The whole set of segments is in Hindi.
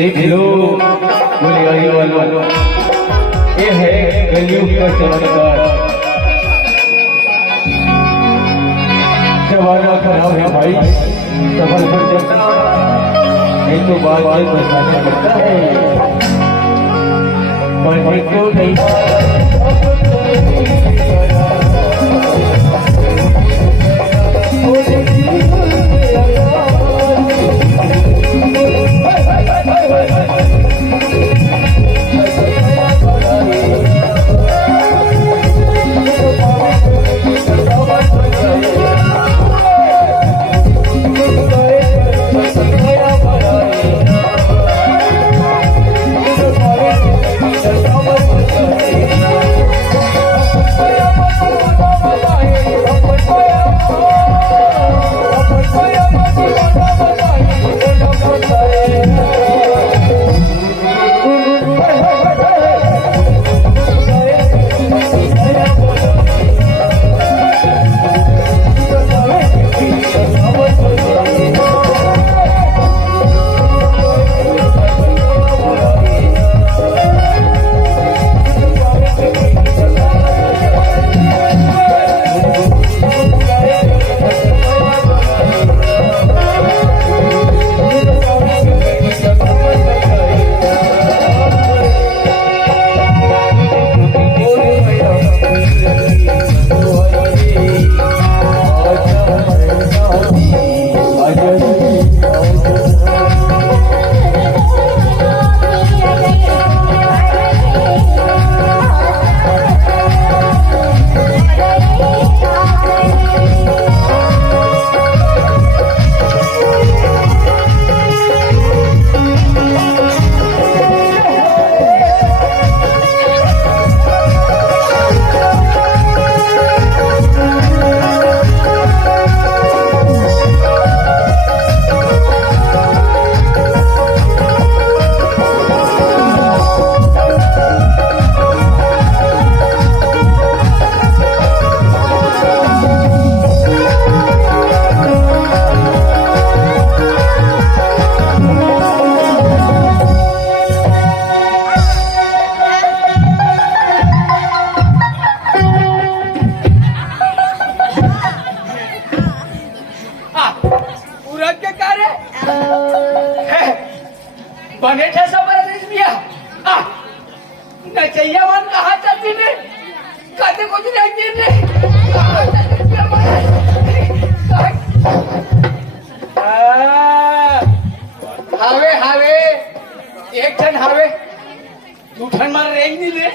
देख लो गुलियारी वालों, ये है कलयुग का चमत्कार। जमाना खराब है भाई, संभल कर चलना, नहीं तो बात बताना पड़ता है। पर क्यों नहीं बने थे सब मिया नचैया वन कहाँ चलती ने कहते कुछ नहीं ने हावे हावे एक ठन हावे दू ठन मार रेंग नहीं ले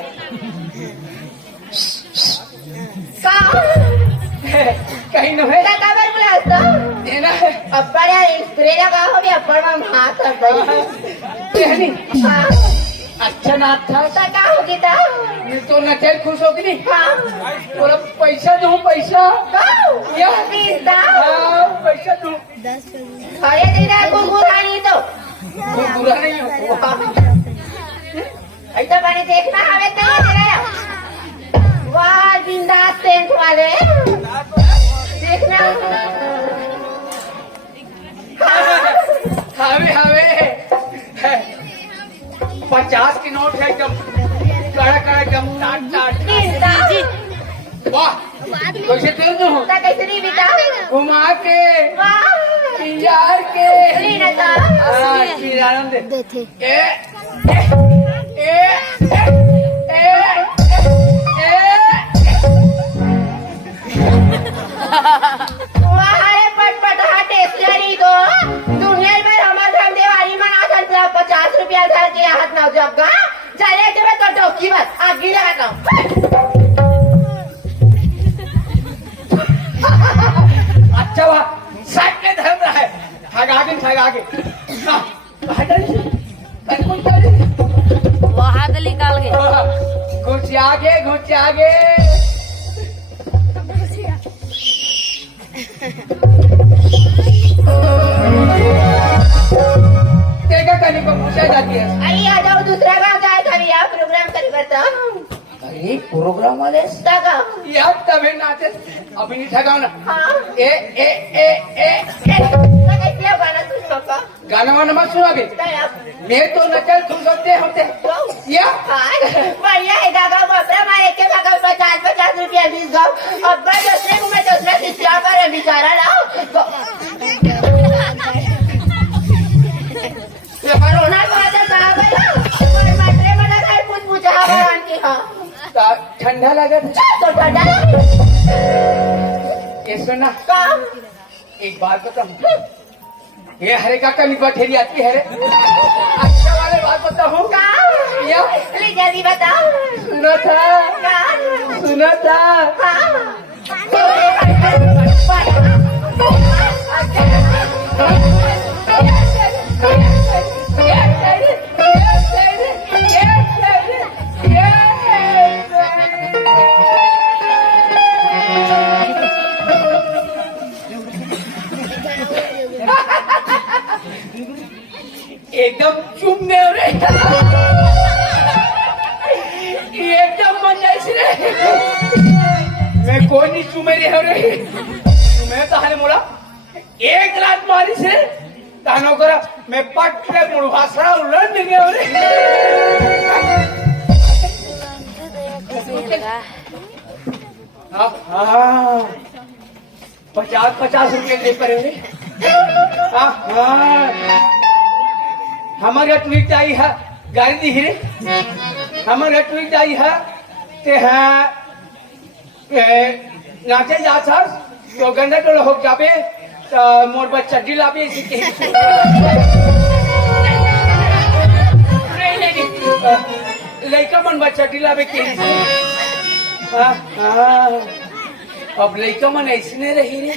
कहीं न है काबर बुलाता देना है अप्पा यार स्प्रे लगा हो गया अप्पा में हाथ करता कहनी हां अच्छा ना था का हो गया ये तो नचल खुश होगी नहीं हां बोला पैसा दूं पैसा या पीसा पैसा दूं 10 अरे तेरा गुरगुरानी तो बुरा नहीं हो ऐसा पानी देखना हमें तो तेरा वाह बिंदास टेंट वाले देखना हावे हावे 50 की नोट है एकदम कड़ा कड़ा एकदम टाट टाट वाह कैसे कर दूं कैसे नहीं बिता घुमा के वाह यार के लीना आनंद देखे ए ए ए वहां पटपटा टेस्टरी दो दुनिया में हमारे घर दिवाली मना सकते 50 रुपया घर के हाथ ना जगह चले जब तो टोकी बस आगे लगाता हूं अच्छा वाह साइड में धर रहा है ठगा के वो हाथ निकाल के घुस आगे देखा कहीं को पूछा जाती है आई आ जाओ दूसरा गांव जाए था भैया प्रोग्राम करी करता ये प्रोग्राम वाले दादा यार तबे नाचे अभी नहीं ठगाओ ना हाँ ए ए ए ए दादा इसलिए गाना सुन नका गाना वाना मत सुना अभी दादा मैं तो नचल तुम सकते होते या बढ़िया है दादा बाबरा मैं एक बगल 50 रुपया दीस गो अब दूसरे को मैं दूसरा किस्सा पर बेचारा लाओ ये कोरोना को आता साहब है ना और मात्रे में लगा पूछ भगवान की हां ठंडा लगा तो ठंडा ये सुना का एक बात बताऊं ये हरे का निपा ठेली आती है अच्छा वाले बात बताऊं का या ले जल्दी बताओ सुना था का सुना था एकदम चुप नहीं हो रहे एकदम मन जाइए रे मैं कोई नहीं चुमे रहे हो रही मैं तो हाले मोड़ा एक रात मारी से तानो करा मैं पट के मुड़वासरा उलट नहीं हो रही 50 रुपये दे पड़ेंगे हमारे ट्वीट आई है गाड़ी दी रे हमारे ट्वीट आई है ते नाचे जा सर तो गंदा टोला हो जाबे तो मोर बच्चा लाबे इसी के नहीं लड़का मन बच्चा लाबे के अब लड़का मन ऐसने रही रे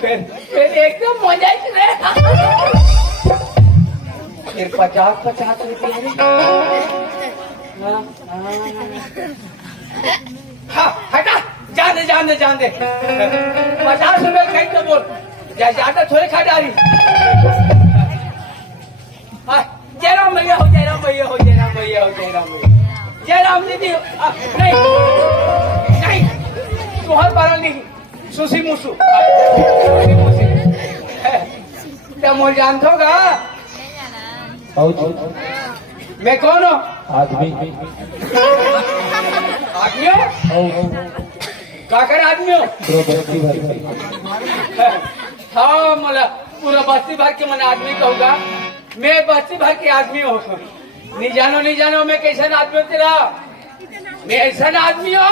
फिर एकदम मजा फिर 50 रुपये हाँ हटा जान दे 50 रुपये कहीं तो बोल जैसे आटा थोड़े खा डाली जयराम भैया हो जयराम दीदी नहीं तुहर बारा नहीं सुसी मुसु क्या मोल जानते होगा मैं कौन हूँ आदमी काकर आदमी हो हाँ मला पूरा बस्ती भर के मैंने आदमी कहूँगा मैं बस्ती भर के आदमी हूँ नहीं जानो मैं कैसा आदमी हूँ तेरा मैं ऐसा आदमी हूँ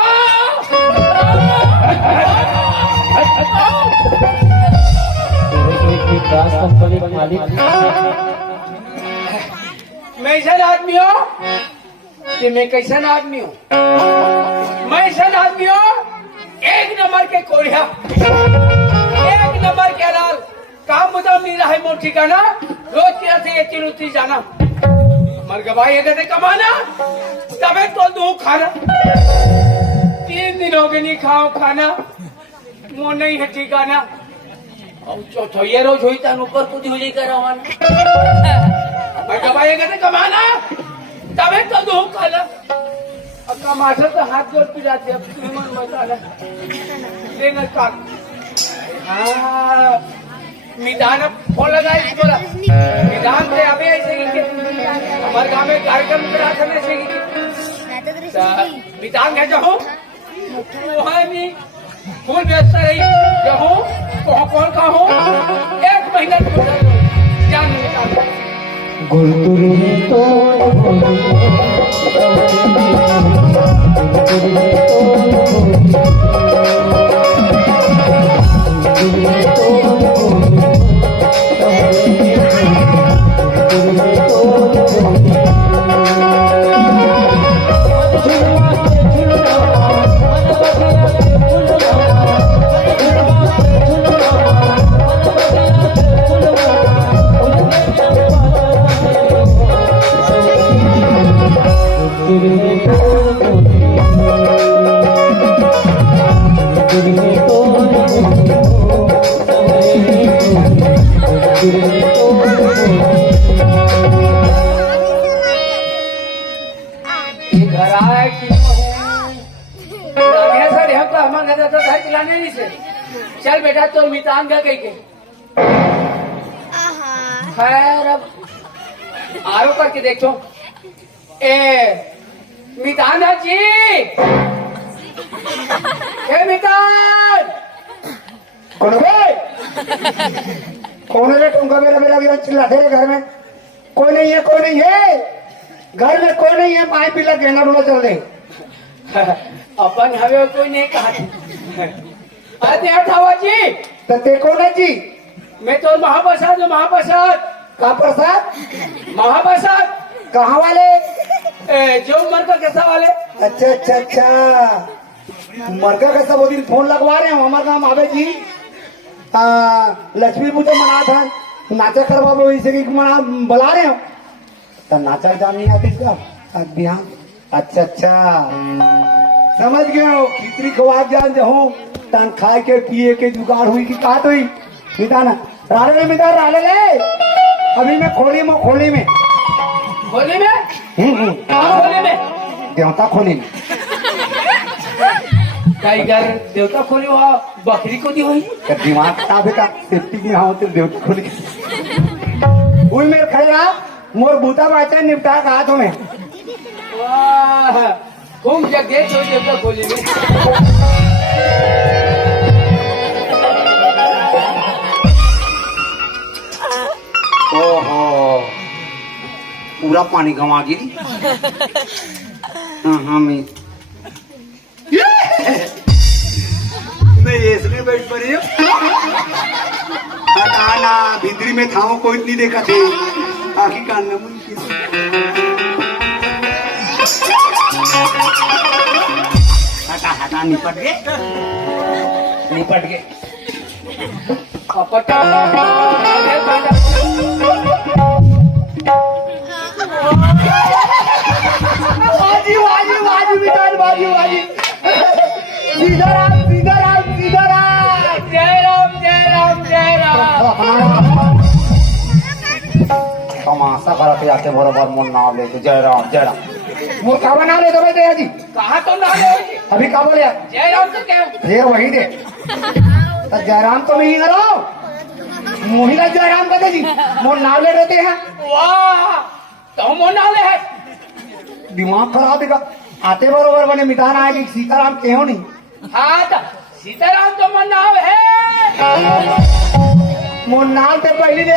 कंपनी का मालिक मैं ऐसा आदमी हूँ कि मैं कैसा आदमी हूँ मैं ऐसा आदमी हूँ 1 नंबर के कोरिया 1 नंबर के लाल काम मुद्दा नहीं रहा है मोर ठिकाना रोज की से 1 किलो जाना मर गया भाई कहते कमाना तबे तो दू खाना 3 दिन हो गए नहीं खाओ खाना वो नहीं है ठिकाना अब चौथो ये रोज हुई तन ऊपर कुछ हो जाएगा रवाना मर गया भाई कहते कमाना तबे तो दू खाना अब कमाशा तो हाथ जोड़ पी जाते अब मन बताना लेना काम निदान फोन लगाई बोला निदान से अभी ऐसे हमारे गाँव में कार्यक्रम करा था ऐसे निदान है जो फूल व्यवस्था रही जो कौन का हो 1 महीना जान निकाल काय की नानिया सर यहाँ का हमारे घर तो चाय पिलाने नहीं से चल बेटा तो मितान का कहीं के खैर अब आरो करके देखो मितान जी मितान कौन है कौन है तुमका मेरा मेरा मेरा चिल्लाते रहे घर में कोई नहीं है कोई नहीं है घर में कोई नहीं है माई पिला गेंदा डोला चल दे अपन हवे कोई नहीं कहा अरे अठावा जी तो ते कौन है जी मैं तो महाप्रसाद हूँ महाप्रसाद का प्रसाद महाप्रसाद कहाँ वाले जो उम्र का कैसा वाले अच्छा अच्छा अच्छा मरका का सब वो दिन फोन लगवा रहे हैं हमारा नाम आवे जी लक्ष्मी पूजा मना था नाचा करवा वैसे की मना बुला रहे हो तो नाचा जान नहीं आती क्या बिहान अच्छा अच्छा समझ गए हो खिचड़ी खवा जान जो तन खाए के पिए के जुगाड़ हुई की काट हुई मिताना राले ले मिता राले ले अभी मैं खोली में होली में होली में देवता खोली में कई घर देवता खोली हुआ बकरी को दी हुई दिमाग खराब है सेफ्टी की हाँ तो देवता खोली वही मेरे खड़े रहा मोर बूता बाचा निपटा कहा तुम्हें वाह घूम जगह तो देवता खोली में ओहो पूरा पानी गंवा गिरी हाँ मैं इसलिए बैठ पड़ी हूँ ना भिंदरी में था वो कोई नहीं देखा थे आखिर कान हटा हटा निपट गए बाजी बाजी बाजी बिटाल बाजी बाजी सीधा राम सीधा राम सीधा राम जय राम जय राम जय राम तमाशा करते आते बरोबर मोर नाम लेके जय राम मोर का नाम ले दो भाई जी कहा तो ना ले अभी का बोले जय राम तो क्या फिर वही दे तो जयराम तो नहीं करो मोहिला जयराम कहते जी मोर नाम ले रहते हैं वाह तो मोर नाम ले है दिमाग खराब है आते बरोबर बने मिटाना है कि सीताराम क्यों नहीं हाँ तो सीताराम तो मोर नाम है मोर नाम तो पहले दे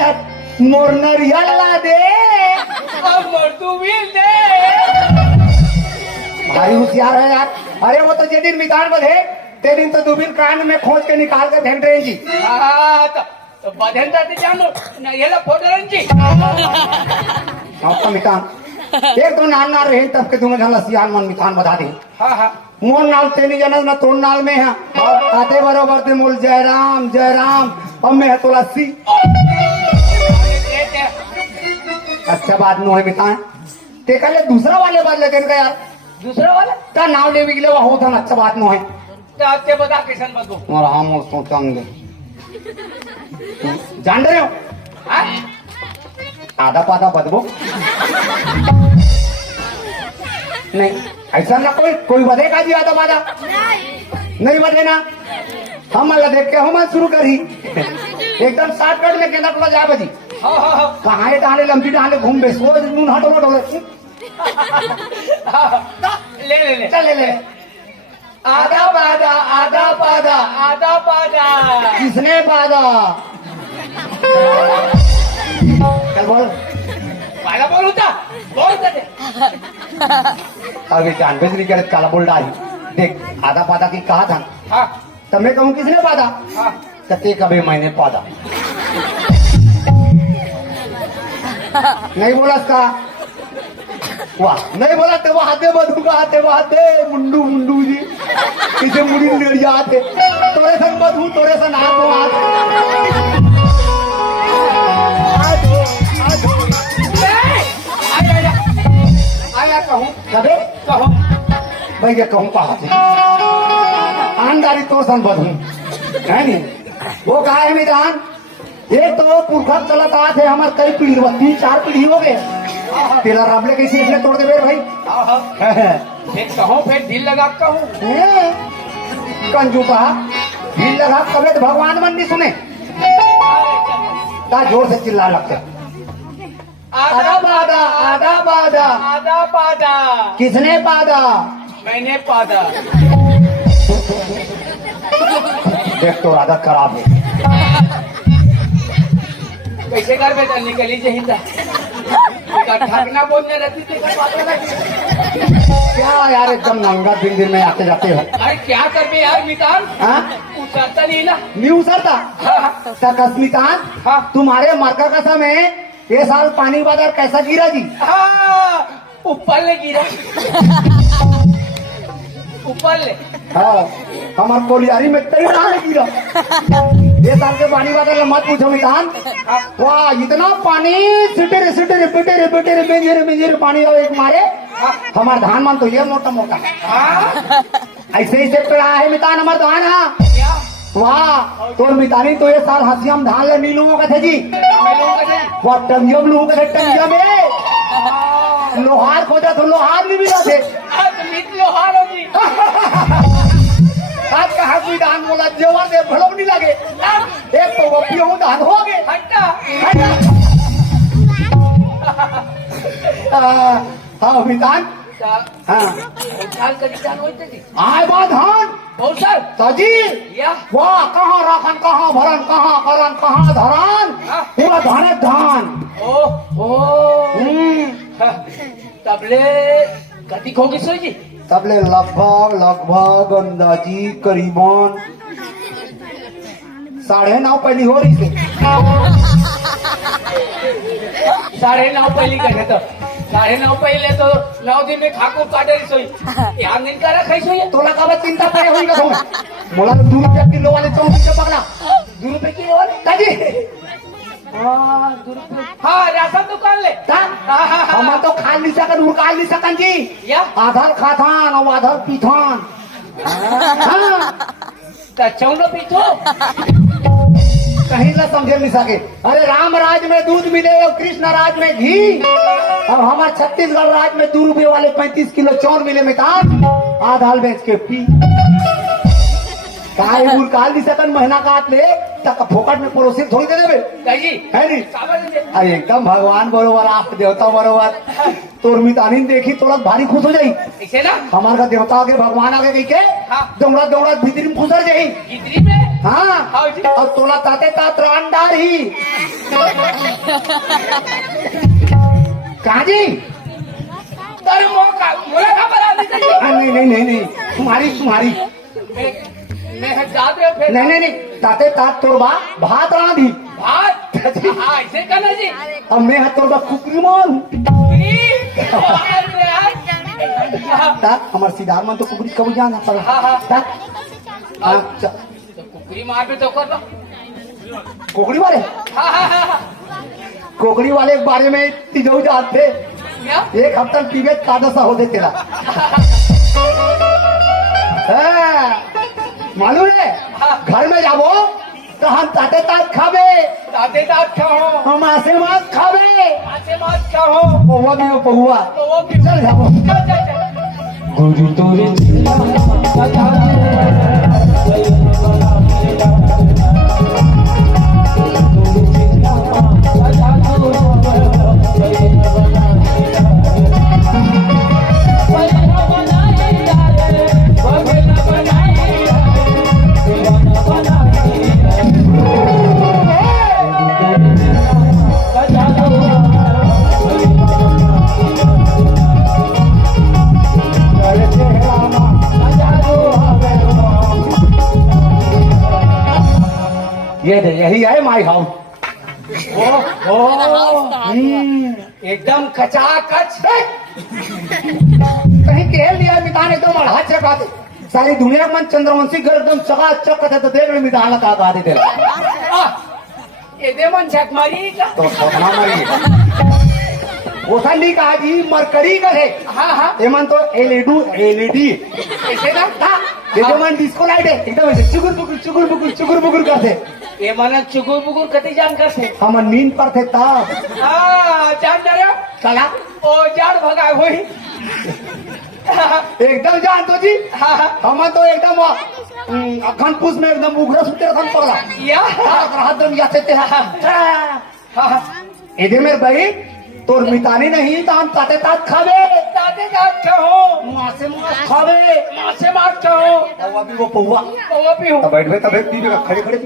मोर नरियल ला दे और मोर तू भी दे भाई होशियार है यार अरे वो तो जे दिन मितान बधे ते दिन तो दूबिन कान में खोज के निकाल के फेंक रहे जी हाँ तो बधन जाते जानो ना ये ला फोटो रंजी आपका मितान एक तो नाल नाल रहे तब के तुम्हें झला सियान मन मितान बता दे हाँ हाँ मोर नाल तेनी जनक ना तोड़ नाल में है आते बरोबर ते मोल जय राम अब में है तुलसी अच्छा बात नो है मितान ते कल दूसरा वाले बात लेकिन का यार दूसरा वाला का नाम ले बिगले वो होता अच्छा बात नो है तो आपसे बता किशन बदो और हम सोचेंगे जान रहे हो हाँ आधा पाधा बदबो नहीं ऐसा ना कोई बधेगा जी आधा पाधा नहीं बधे ना हम अल्लाह देख के हम शुरू करी एकदम शॉर्टकट में केंद्र टोला जा बजी हाँ हाँ हाँ कहाँ डाले लंबी डाले घूम बेस वो नून हटो डोले ले ले ले चले ले आधा पादा आधा पादा आधा पादा किसने पादा चल बोल पादा बोलू था बोल दे अभी जान बेच नहीं करे काला बोल डाली देख आधा पादा की कहा था हाँ तब मैं कहूँ किसने पादा हाँ कते कभी मैंने पादा नहीं बोला इसका वाह नहीं बोला तो वो हाथे बदूंगा हाथे मुंडू मुंडू जी किसे मुड़ी लड़िया आते तोरे संग बदू तोरे संग हाथ आया कहूँ कबे कहो भाई ये कहूँ कहा थे आनदारी तो संग बदू है नहीं वो कहा है मैदान एक तो पुरखा चलता थे हमारे कई पीढ़ी 3-4 पीढ़ी हो गए तेरा रबले कैसे इसने तोड़ दे भाई हाँ हाँ फिर कहूँ फिर दिल लगा कहूँ कंजूसा दिल लगा कबे तो भगवान मन नहीं सुने ता जोर से चिल्ला लगते आधा बाधा आधा बाधा आधा पादा किसने बाधा मैंने पादा देख तो आदत खराब है कैसे कर बेटा निकली जहिंदा ठगना बोलने रहती थी क्या यार एकदम नंगा दिन दिन में आते जाते हो अरे क्या कर बे यार मितान हाँ? उतरता नहीं ना नहीं उतरता हाँ, कस्मितान हाँ। तुम्हारे मरका कसम है ये साल पानी बाजार कैसा गिरा जी हाँ, ऊपर ले गिरा ऊपर ले हाँ हमारे कोलियारी में कई नाम गिरा ये साल के पानी बाजार मत पूछो मितान वाह इतना पानी सिटेरे सिटेरे पिटेरे पिटेरे मेजेरे मेजेरे पानी आओ एक मारे हमारा धान मान तो ये मोटा मोटा हाँ, ऐसे ही से पड़ा है मितान हमारा धान हाँ क्या वाह तो मितानी तो ये साल हंसियाम धान ले नीलू का थे जी मैं लोगों का वो टंगिया में लोग टंगिया में लोहार खोजा तो लोहार नहीं मिला थे लोहार होगी आज का हाथ में धान बोला जेवर दे भड़ो नहीं लगे एक तो वो पियो धान हो गए हट्टा हाँ मितान हाँ उछाल कर जान होते थी आए बा धान बहुत सर ताजी या वाह कहाँ राखन कहाँ भरन कहाँ करन कहाँ धरान पूरा धाने धान ओ तबले कति खोगी सोई जी तबले लगभग अंदाजी करीबन 9:30 पहली हो रही से 9:30 पहली कहे तो 9:30 पहले तो 9 दिन में खाको काटे सोई यहाँ दिन का रखा सोई तोला का बात चिंता करे हुई कसम मोला तो 2 रुपया किलो वाले 24 से पकड़ा 2 रुपए किलो वाले ताजी हाँ 2 रुपए हाँ राशन दुकान ले हम तो खा नहीं सकन उड़का नहीं सकन जी या आधार खाथान और आधार पीठान हाँ चौनो पीछो कहीं ना समझे नहीं सके अरे राम राज में दूध मिले और कृष्ण राज में घी अब हमारे छत्तीसगढ़ राज में 2 रुपए वाले 35 किलो चौर मिले मितान आधार बेच के पी काय उड़काल नहीं सकन महीना काट ले तक फोकट में पड़ोसी थोड़ी दे देवे कही है नी अरे एकदम भगवान बरोबर आप देवता बरोबर तोर मितानी देखी तोरा भारी खुश हो जाई ऐसे ना हमारा देवता आगे भगवान आगे कही के हाँ। दौड़ा दौड़ा भीतरी में खुसर जाई इतनी में हाँ हाँ जी। और तोला ताते तात रानदार ही कहा जी तर मौका मोला का बना दी नहीं तुम्हारी मैं जा दे फिर नहीं ताते तात तोड़बा भात रांधी भात हाँ ऐसे करना जी अब मैं हाथ तोड़बा कुकरी मारू तात हमारे सिद्धार्थ मन तो कुकरी कब जाना पड़ा हाँ, हाँ। तात हाँ कुकरी मार पे तो कर लो कोकड़ी वाले कोकड़ी वाले के बारे में तिजो जाते क्या एक हफ्ता पीवे कादा सा होते तेरा मालूम है घर में जाबो तो हम ताते तात खाबे दाते दात खाओ हम आसे मात खाबे आसे मत खाओ पहुआ भी हो पहुआ तो वो भी चल जाबो चल गुरु तोरे ये दे यही है माई हाउस एकदम कचाकच कहीं खेल लिया मितान एकदम अढ़ा चकाते सारी दुनिया में चंद्रवंशी घर एकदम चकाचक थे तो देख ले मितान का आदि तेरा ये दे मन झक मारी का तो सपना मरी ओसा नहीं कहा जी मरकरी का है हाँ ये मन तो एलईडी ऐसे ना ये जो मन डिस्को लाइट है एकदम ऐसे चुगुर बुगुर करते ये मन चुगुर बुगुर कति जान कर से हम नींद पर थे तब हाँ जान जा रहे हो चला ओ जान भगा वही एकदम जानतो जी हाँ हम तो एकदम अखंड पुष में एकदम उग्र सुते रखन पड़ला या हाथ रंग याते ते हाँ इधर मेरे भाई तोर मितानी नहीं तो हम ताते तात खावे दादे दाद खाओ मासे मास खावे मासे मार खाओ पौवा भी वो पौवा वो भी हूँ तब बैठ खड़े खड़े